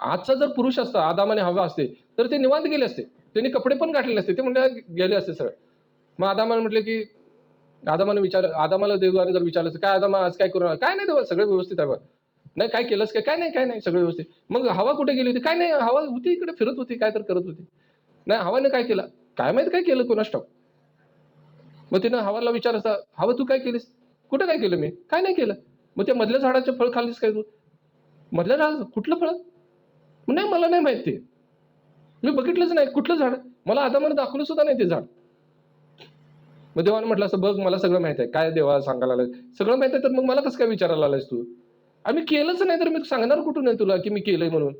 आजचा जर पुरुष असता आदामाने हवा असते तर ते निवांत गेले असते. त्यांनी कपडे पण गाठलेले असते ते म्हणजे गेले असते सरळ मग आदामाने म्हटले की आदामाने विचार आदामाला देवाने जर विचारलं असतं, काय आदामा आज काय करू काय नाही देवा सगळं व्यवस्थित आहे नाही काय केलंस काय? काय नाही काय नाही सगळं व्यवस्थित. मग हवा कुठे गेली होती? काय नाही हवा होती इकडे फिरत होती काय तर करत होती. नाही हवाने काय केलं? काय माहीत काय केलं कोणास ठाऊक. मग तिनं हवाला विचार असा हवा तू काय केलीस? कुठं काय केलं मी? काय नाही केलं? मग त्या मधल्या झाडाचं फळ खाल्लीस काय तू? मधल्या झाडाचं कुठलं फळ? नाही मला नाही माहीत. ते मी बघितलंच नाही कुठलं झाड? मला आता मला दाखवलं सुद्धा नाही ते झाड. मग देवाने म्हटलं असं बघ मला सगळं माहीत आहे. काय देवा सांगायला लागलं सगळं माहीत आहे तर मग मला कसं काय विचारायला आलायस तू? आम्ही केलंच नाही तर मी सांगणार कुठून आहे तुला की मी केलंय म्हणून?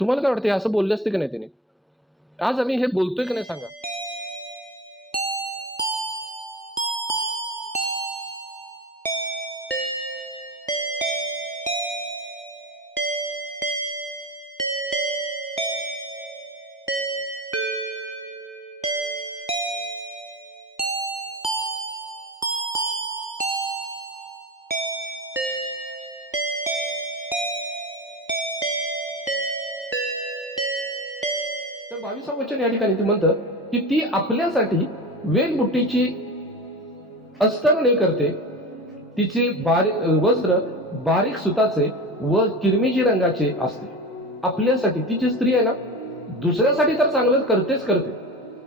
तुम्हाला काय वाटतं असं बोलले असते की नाही त्याने आज आम्ही हे बोलतोय की नाही सांगा? बावीसावं वचन या ठिकाणी ते म्हणतं की ती आपल्यासाठी वेलबुट्टीची अस्तरणे करते. तिचे बारी वस्त्र बारीक सुताचे व किरमिजी रंगाचे असते. आपल्यासाठी ती जी स्त्री आहे ना दुसऱ्यासाठी तर चांगलं करतेच करते.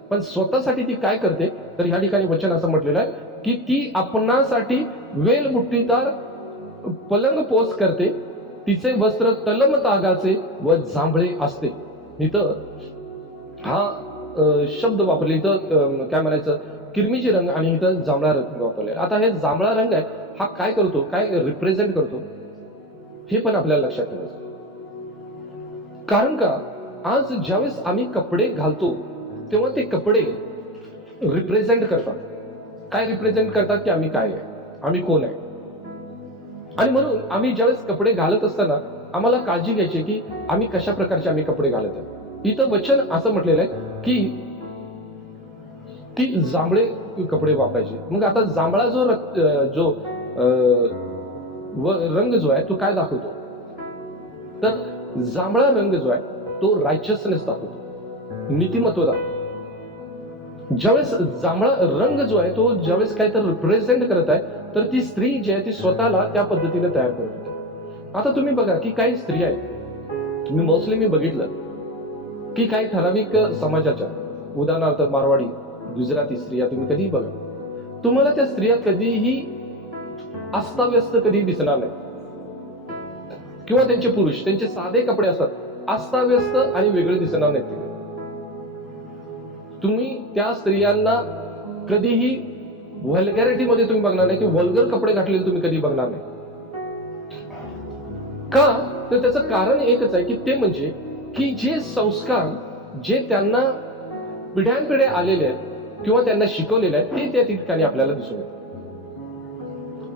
पण स्वतःसाठी ती काय करते? तर ह्या ठिकाणी वचन असं म्हटलेलं आहे की ती आपणासाठी वेलबुट्टीदार पलंग पोच करते. तिचे वस्त्र तलम तागाचे व जांभळे असते. इथं हा शब्द वापरले. इथं काय म्हणायचं? किरमिजी रंग आणि इथं जांभळा रंग वापरले. आता हे जांभळा रंग आहे हा काय करतो? काय रिप्रेझेंट करतो? हे पण आपल्याला लक्षात ठेवायचं. कारण का? आज ज्यावेळेस आम्ही कपडे घालतो तेव्हा ते कपडे रिप्रेझेंट करतात. काय रिप्रेझेंट करतात की आम्ही काय आहे? आम्ही कोण आहे? आणि म्हणून आम्ही ज्यावेळेस कपडे घालत असताना आम्हाला काळजी घ्यायची आहे की आम्ही कशा प्रकारचे आम्ही कपडे घालत आहे इथं वचन असं म्हटलेलं आहे की ती जांभळे कपडे वापरायचे. मग आता जांभळा जो रक्त- जो व रंग जो आहे तो काय दाखवतो? तर जांभळा रंग जो आहे तो रायचसनेस दाखवतो. नीतिमत्व दाखवतो. ज्यावेळेस जांभळा रंग जो आहे तो ज्यावेळेस काय तर रिप्रेझेंट करत आहे तर ती स्त्री जी आहे ती स्वतःला त्या पद्धतीने तयार करत होती. आता तुम्ही बघा की काही स्त्री आहेत. मी मोस्टली मी बघितलं. की काही ठराविक समाजाच्या उदाहरणार्थ मारवाडी गुजराती स्त्रिया तुम्ही कधीही बघा. तुम्हाला त्या स्त्रिया कधीही अस्ताव्यस्त कधी दिसणार नाही. किंवा त्यांचे पुरुष त्यांचे साधे कपडे असतात अस्ताव्यस्त आणि वेगळे दिसणार नाहीत ते. तुम्ही त्या स्त्रियांना कधीही व्हल्गॅरिटी मध्ये तुम्ही बघणार नाही की व्हल्गर कपडे घातलेले तुम्ही कधी बघणार नाही. का? तर त्याचं कारण एकच आहे की ते म्हणजे की जे संस्कार जे त्यांना पिढ्यानपिढे आलेले आहेत किंवा त्यांना शिकवलेले आहेत ते त्या ठिकाणी आपल्याला दिसून येतात.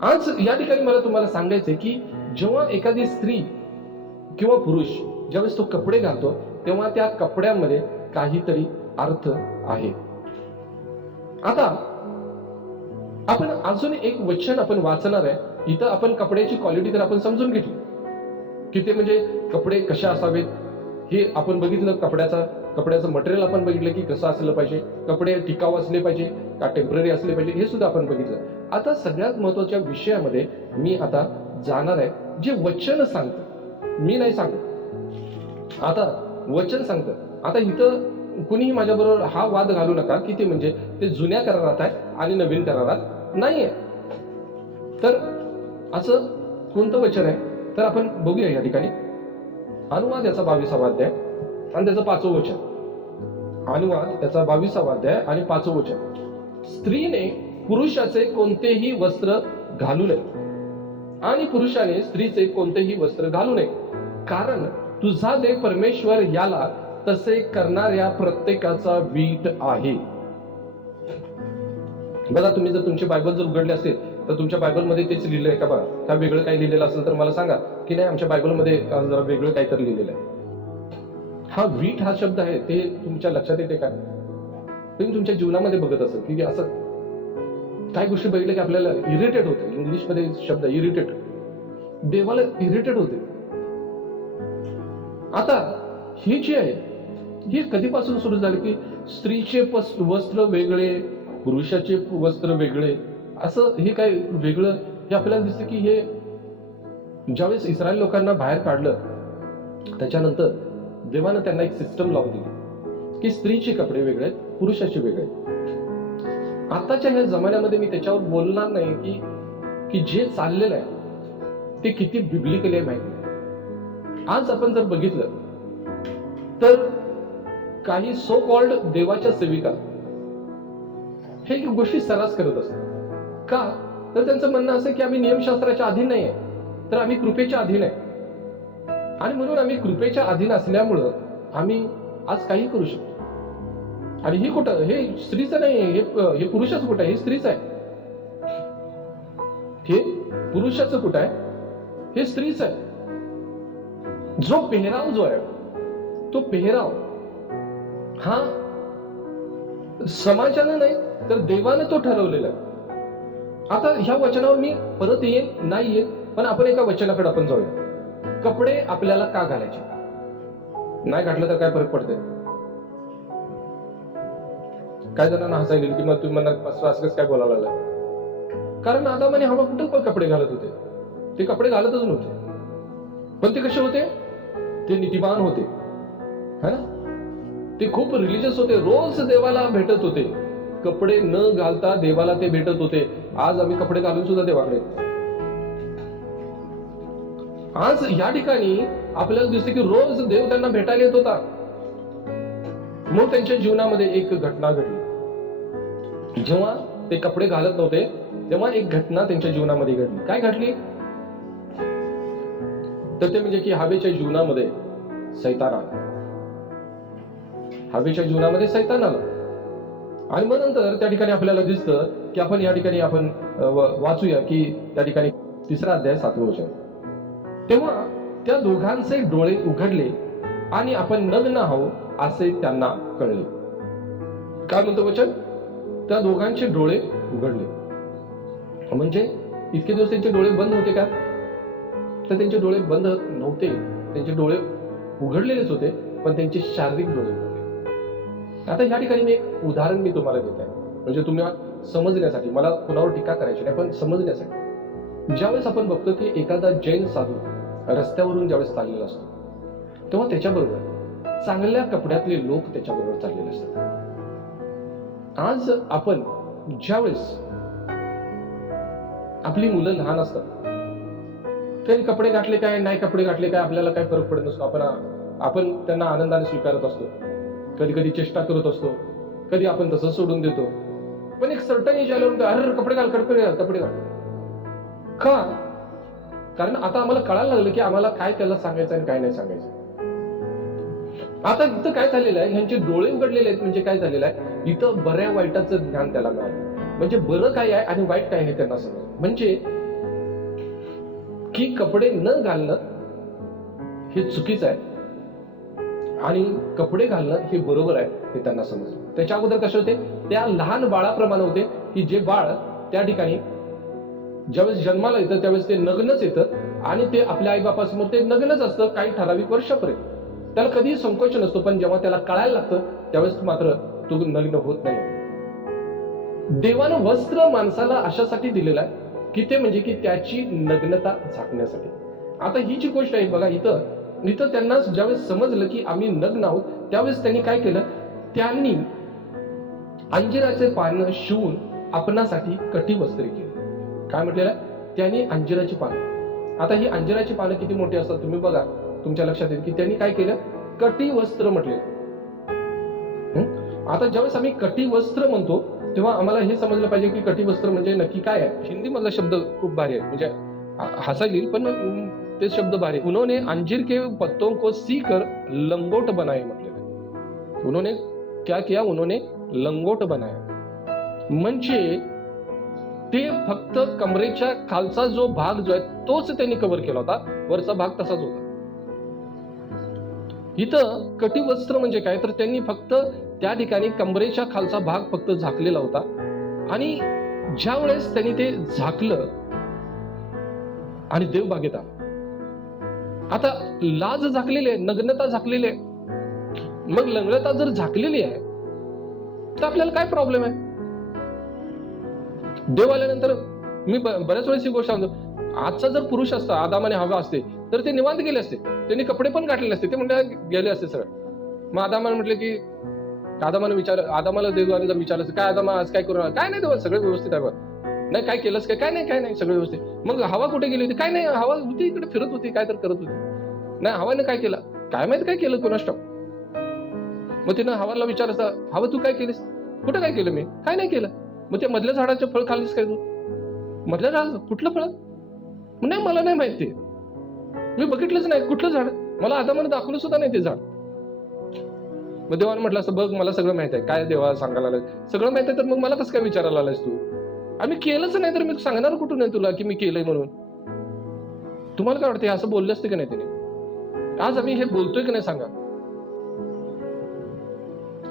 आज या ठिकाणी मला तुम्हाला सांगायचंय की जेव्हा एखादी स्त्री किंवा पुरुष ज्यावेळेस तो कपडे घालतो तेव्हा त्या कपड्यामध्ये काहीतरी अर्थ आहे. आता आपण अजून एक वचन आपण वाचणार आहे. इथं आपण कपड्याची क्वालिटी तर आपण समजून घेतली. की ते म्हणजे कपडे कसे असावेत हे आपण बघितलं कपड्याचा कपड्याचं मटेरियल आपण बघितलं की कसं असलं पाहिजे कपडे टिकाऊ असले पाहिजे का टेंपररी असले पाहिजे हे सुद्धा आपण बघितलं. आता सगळ्यात महत्त्वाच्या विषयामध्ये मी आता जाणार आहे. जे वचन सांगतं मी नाही सांगत. आता वचन सांगतं. आता इथं कुणीही माझ्याबरोबर हा वाद घालू नका की ते म्हणजे ते जुन्या करारात आहे आणि नवीन करारात नाहीये. तर असं कोणतं वचन आहे? तर आपण बघूया या ठिकाणी. अनुवाद याचा बावीसावा अध्याय आणि त्याचं पाचवं वचन. अनुवाद त्याचा बावीसावा अध्याय आणि पाचवं वचन. स्त्रीने पुरुषाचे कोणतेही वस्त्र घालू नये आणि पुरुषाने स्त्रीचे कोणतेही वस्त्र घालू नये. कारण तुझा देव परमेश्वर याला तसे करणाऱ्या प्रत्येकाचा वीट आहे. बघा तुम्ही जर तुमचे बायबल जर उघडले असेल तर तुमच्या बायबलमध्ये तेच लिहिलं आहे का बा का वेगळं काही लिहिलेलं असेल तर मला सांगा. की नाही आमच्या बायबलमध्ये जरा वेगळं काहीतरी लिहिलेलं आहे. हा वीट हा शब्द आहे ते तुमच्या लक्षात येते काय तुम्ही तुमच्या जीवनामध्ये बघत असाल की असं काही गोष्टी बघितल्या की आपल्याला इरिटेट होते. इंग्लिशमध्ये शब्द इरिटेट देवाला इरिटेट होते. आता ही जी आहे ही कधीपासून सुरू झाली की स्त्रीचे वस्त्र वेगळे पुरुषाचे वस्त्र वेगळे असं हे काय वेगळं हे आपल्याला दिसतं की हे ज्यावेळेस इस्रायल लोकांना बाहेर काढलं त्याच्यानंतर देवानं त्यांना एक सिस्टम लावून दिली की स्त्रीचे कपडे वेगळे आहेत पुरुषाचे वेगळे आहेत. आताच्या ह्या जमान्यामध्ये मी त्याच्यावर बोलणार नाही की की जे चाललेलं आहे ते किती बिब्लिकली आहे माहिती आज आपण जर बघितलं तर काही सो कॉल्ड देवाच्या सेविका हे गोष्टी सरास करत असतात. का? तर त्यांचं म्हणणं असं की आम्ही नियमशास्त्राच्या अधीन नाही आहे तर आम्ही कृपेच्या अधीन आहे. आणि म्हणून आम्ही कृपेच्या अधीन असल्यामुळं आम्ही आज काही करू शकतो. आणि हे कुठं? हे स्त्रीचं नाही हे हे पुरुषाचं कुठं आहे? हे स्त्रीचं आहे. हे पुरुषाचं कुठं आहे? हे स्त्रीच आहे. जो पेहराव जो आहे तो पेहराव हा समाजानं नाही तर देवानं तो ठरवलेला आहे. आता ह्या वचनावर मी परत येईन नाही येईन पण आपण एका वचनाकडे आपण जाऊया. कपडे आपल्याला का घालायचे? नाही घातलं तर काय फरक पडते काय जणांना हसायला येईल की मग तुम्ही मनात काय बोलायला लागला कारण आता म्हणे हवा कुठं पण कपडे घालत होते. ते कपडे घालतच नव्हते. पण ते कसे होते? ते नीतिमान होते. है ना? ते खूप रिलिजियस होते. रोज देवाला भेटत होते. कपडे न घालता देवाला ते भेटत होते. आज आम्ही कपडे घालून सुद्धा देवाकडे आज या ठिकाणी आपल्याला दिसते की रोज देव त्यांना भेटायला येत होता. मग त्यांच्या जीवनामध्ये एक घटना घडली. जेव्हा ते कपडे घालत नव्हते तेव्हा एक घटना त्यांच्या जीवनामध्ये घडली. काय घडली? तर ते म्हणजे की हवेच्या जीवनामध्ये सैतान आला. हवेच्या जीवनामध्ये सैतान आला. आणि मग नंतर त्या ठिकाणी आपल्याला दिसतं की आपण या ठिकाणी आपण वाचूया की त्या ठिकाणी तिसरा अध्याय सातवं वचन. तेव्हा त्या दोघांचे डोळे उघडले आणि आपण नग्न आहोत असे त्यांना कळले. काय म्हणतो वचन? त्या दोघांचे डोळे उघडले. म्हणजे इतके दिवस त्यांचे डोळे बंद होते का? तर त्यांचे डोळे बंद नव्हते. त्यांचे डोळे उघडलेलेच होते पण त्यांचे शारीरिक डोळे उघडले. आता या ठिकाणी मी एक उदाहरण मी तुम्हाला देत आहे. म्हणजे तुम्ही समजण्यासाठी मला कुणावर टीका करायची नाही पण समजण्यासाठी. ज्यावेळेस आपण बघतो की एखादा जैन साधू रस्त्यावरून ज्यावेळेस चाललेला असतो तेव्हा त्याच्याबरोबर चांगल्या कपड्यातले लोक त्याच्याबरोबर चाललेले असतात. आज आपण ज्यावेळेस आपली मुलं लहान असतात त्यांनी कपडे घातले काय नाही कपडे घातले काय आपल्याला काय फरक पडत नसतो. आपण आपण त्यांना आनंदाने स्वीकारत असतो. कधी कधी चेष्टा करत असतो. कधी आपण तसंच सोडून देतो. पण एक सर्टन एज आल्यावर अरे कपडे घाल कडकडे घाल कपडे घाल. का कारण आता आम्हाला कळायला लागलं की आम्हाला काय त्याला सांगायचं आणि काय नाही सांगायचं. आता इथं काय झालेलं आहे ह्यांचे डोळे उघडलेले आहेत म्हणजे काय झालेलं आहे? इथं बऱ्या वाईटाचं ज्ञान त्याला मिळालं. म्हणजे बरं काय आहे आणि वाईट काय आहे त्यांना समजलं. म्हणजे की कपडे न घालणं हे चुकीचं आहे. आणि कपडे घालणं हे बरोबर आहे हे त्यांना समजलं. त्याच्या अगोदर कसे होते? त्या लहान बाळाप्रमाणे होते की जे बाळ त्या ठिकाणी ज्यावेळेस जन्माला येतं त्यावेळेस ते नग्नच येतं आणि ते आपल्या आईबापासमोर ते नग्नच असतं काही ठराविक वर्षापर्यंत. त्याला कधीही संकोच नसतो पण जेव्हा त्याला कळायला लागतं त्यावेळेस मात्र तो नग्न होत नाही. देवानं वस्त्र माणसाला अशासाठी दिलेलं आहे की ते म्हणजे की त्याची नग्नता झाकण्यासाठी. आता ही जी गोष्ट आहे बघा इथं इथं त्यांना ज्यावेळेस समजलं की आम्ही नग्न आहोत त्यावेळेस त्यांनी काय केलं? त्यांनी अंजिराचे पानं शिवून आपणासाठी कटी वस्त्रे केली. काय म्हटलेलं आहे? त्यांनी अंजिराची पानं. आता ही अंजिराची पानं किती मोठी असतात तुम्ही बघा. तुमच्या लक्षात येईल की त्यांनी काय केलं? कटी वस्त्र म्हटले आता ज्यावेळेस आम्ही कटी वस्त्र म्हणतो तेव्हा आम्हाला हे समजलं पाहिजे की कटी वस्त्र म्हणजे नक्की काय आहे. हिंदी मधला शब्द खूप भारी आहे. म्हणजे हसायला येईल पण ते शब्द भारी उन्होंने अंजीर के पत्तों को सी कर लंगोट बनाए म्हटलेलं उन्होंने क्या किया? उन्होंने लंगोट बनाया. म्हणजे ते फक्त कमरेच्या खालचा जो भाग जो आहे तोच त्यांनी कव्हर केला होता. वरचा भाग तसाच होता. इथं कटिवस्त्र म्हणजे काय? तर त्यांनी फक्त त्या ठिकाणी कमरेच्या खालचा भाग फक्त झाकलेला होता. आणि ज्या वेळेस त्यांनी ते झाकलं आणि देव बागेत आता लाज झाकलेली आहे नग्नता झाकलेली आहे. मग लंगडता जर झाकलेली आहे तर आपल्याला काय प्रॉब्लेम आहे? देव आल्यानंतर मी बऱ्याच वेळेस ही गोष्ट सांगतो. आजचा जर पुरुष असता आदामाने हवा असते तर ते निवांत गेले असते. त्यांनी कपडे पण काढलेले असते. ते म्हणजे गेले असते सगळं मग आदामाने म्हटले की आदामाने विचार आदामाला देवाने जर विचारलं काय आदामा आज काय करू काय नाही देवा सगळं व्यवस्थित आहे नाही काय केलंस काय? काय नाही काय नाही सगळं व्यवस्थित. मग हवा कुठे गेली होती? काय नाही हवा होती इकडे फिरत होती काय तर करत होती. नाही हवाने काय केलं? काय माहीत काय केलं कोणास ठाऊक. मग तिनं हवाला विचारायचं हवा तू काय केलीस? कुठं काय केलं मी? काय नाही केलं. मग त्या मधल्या झाडाचं फळ खाल्लीस काय तू? मधल्या झाड कुठलं फळ? नाही मला नाही माहिती. मी बघितलंच नाही कुठलं झाड? मला आता मला दाखवलं सुद्धा नाही ते झाड. मग देवाने म्हटलं असं बघ मला सगळं माहीत आहे. काय देवा सांगायला आलाय सगळं माहीत आहे तर मग मला कसं काय विचारायला आलायस तू? आम्ही केलंच नाही तर मी सांगणार कुठून आहे तुला की मी केलंय म्हणून? तुम्हाला काय वाटतं हे असं बोलले असते की नाही त्याने आज आम्ही हे बोलतोय की नाही सांगा?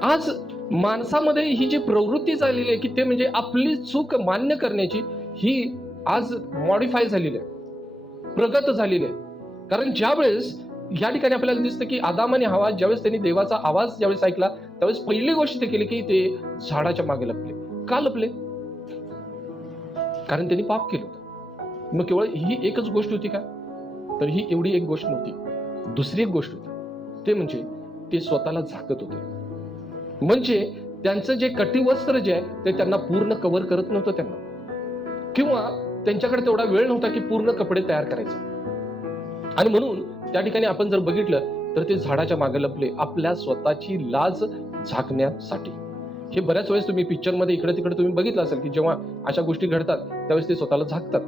आज माणसामध्ये ही जी प्रवृत्ती झालेली आहे की ते म्हणजे आपली चूक मान्य करण्याची ही आज मॉडिफाय झालेली आहे. प्रगत झालेली आहे. कारण ज्यावेळेस या ठिकाणी आपल्याला दिसतं की आदाम आणि हवा ज्यावेळेस त्यांनी देवाचा आवाज ज्यावेळेस ऐकला त्यावेळेस पहिली गोष्ट ते केली की ते झाडाच्या मागे लपले. का लपले? कारण त्यांनी पाप केलं होतं. मग केवळ ही एकच गोष्ट होती का? तर ही एवढी एक गोष्ट नव्हती. दुसरी एक गोष्ट होती. ते म्हणजे ते स्वतःला झाकत होते. म्हणजे त्यांचं जे कटिवस्त्र जे आहे ते त्यांना पूर्ण कव्हर करत नव्हतं त्यांना. किंवा त्यांच्याकडे तेवढा वेळ नव्हता की पूर्ण कपडे तयार करायचे. आणि म्हणून त्या ठिकाणी आपण जर बघितलं तर ते झाडाच्या मागे लपले आपल्या स्वतःची लाज झाकण्यासाठी. हे बऱ्याच वेळेस तुम्ही पिक्चरमध्ये इकडे तिकडे तुम्ही बघितलं असेल की जेव्हा अशा गोष्टी घडतात त्यावेळेस ते स्वतःला झाकतात.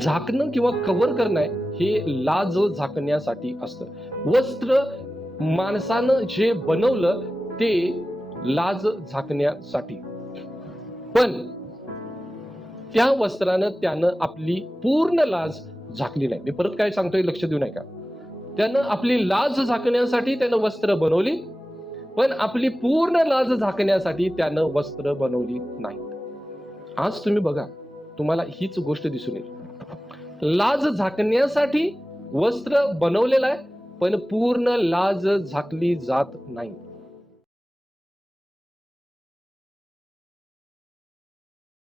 झाकणं किंवा कव्हर करणं हे लाज झाकण्यासाठी असतं. वस्त्र माणसानं जे बनवलं ते लाज झाकण्यासाठी. पण त्या वस्त्रानं त्यानं आपली पूर्ण लाज झाकली नाही. मी परत काय सांगतोय लक्ष देऊ नाही का त्यानं आपली लाज झाकण्यासाठी त्यानं वस्त्र बनवली पण आपली पूर्ण लाज झाकण्यासाठी त्यानं वस्त्र बनवली नाही. आज तुम्ही बघा तुम्हाला हीच गोष्ट दिसून येईल. लाज झाकण्यासाठी वस्त्र बनवलेलं आहे पण पूर्ण लाज झाकली जात नाही.